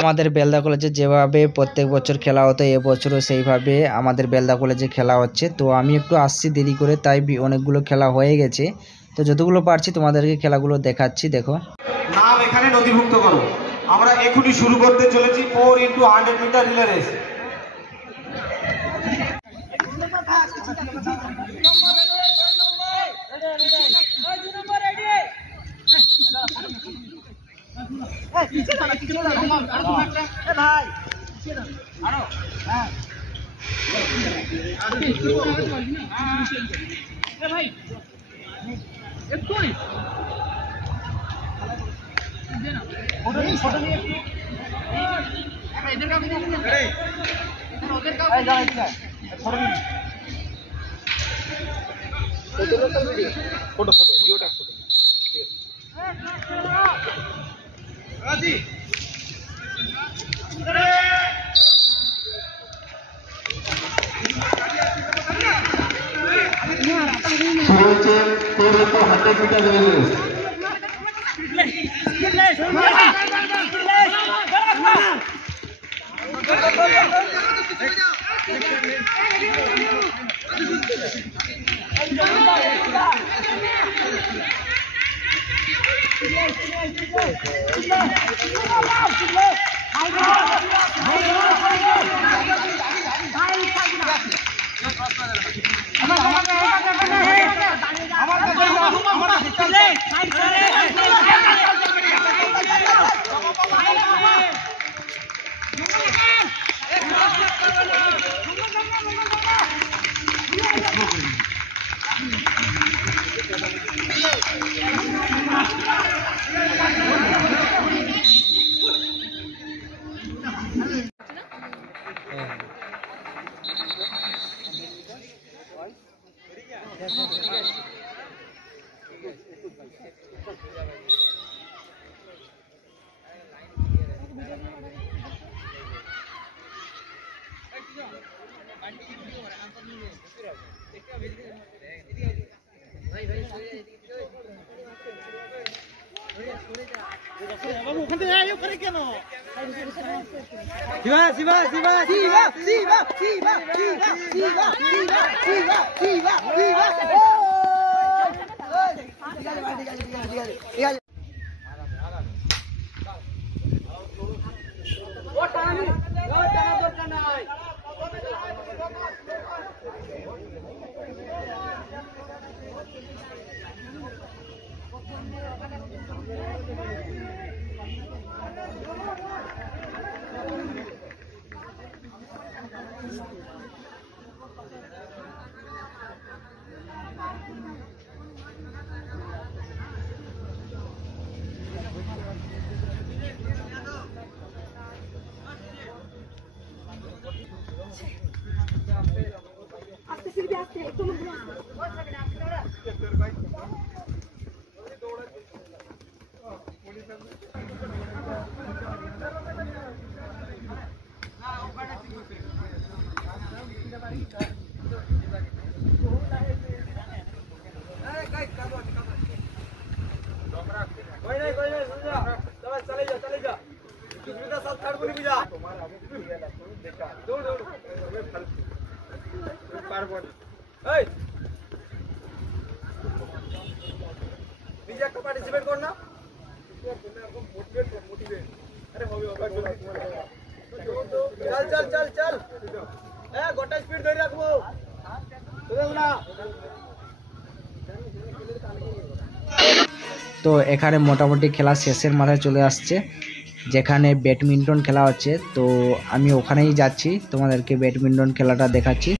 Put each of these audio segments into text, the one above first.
আমাদের বেলদা কলেজে যেভাবে প্রত্যেক বছর খেলা হতো এবছরও সেইভাবে আমাদের বেলদা কলেজে খেলা হচ্ছে। তো আমি একটু আসছি দেরি করে, তাই অনেকগুলো খেলা হয়ে গেছে। তো যতগুলো পারছি তোমাদেরকে খেলাগুলো দেখাচ্ছি, দেখো। নাম এখানে নথিভুক্ত করো। আমরা এখনই শুরু করতে চলেছি 4x100 metre relay race. Photo photo geo tag photo 100 metre race. Participate करना चल चल चल चल गोटा स्पीड धरे रखबो তো এখানে মোটামুটি খেলা শেষের মাথায় চলে আসছে, যেখানে ব্যাডমিন্টন খেলা হচ্ছে। তো আমি ওখানেই যাচ্ছি, তোমাদেরকে ব্যাডমিন্টন খেলাটা দেখাচ্ছি।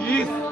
Yes.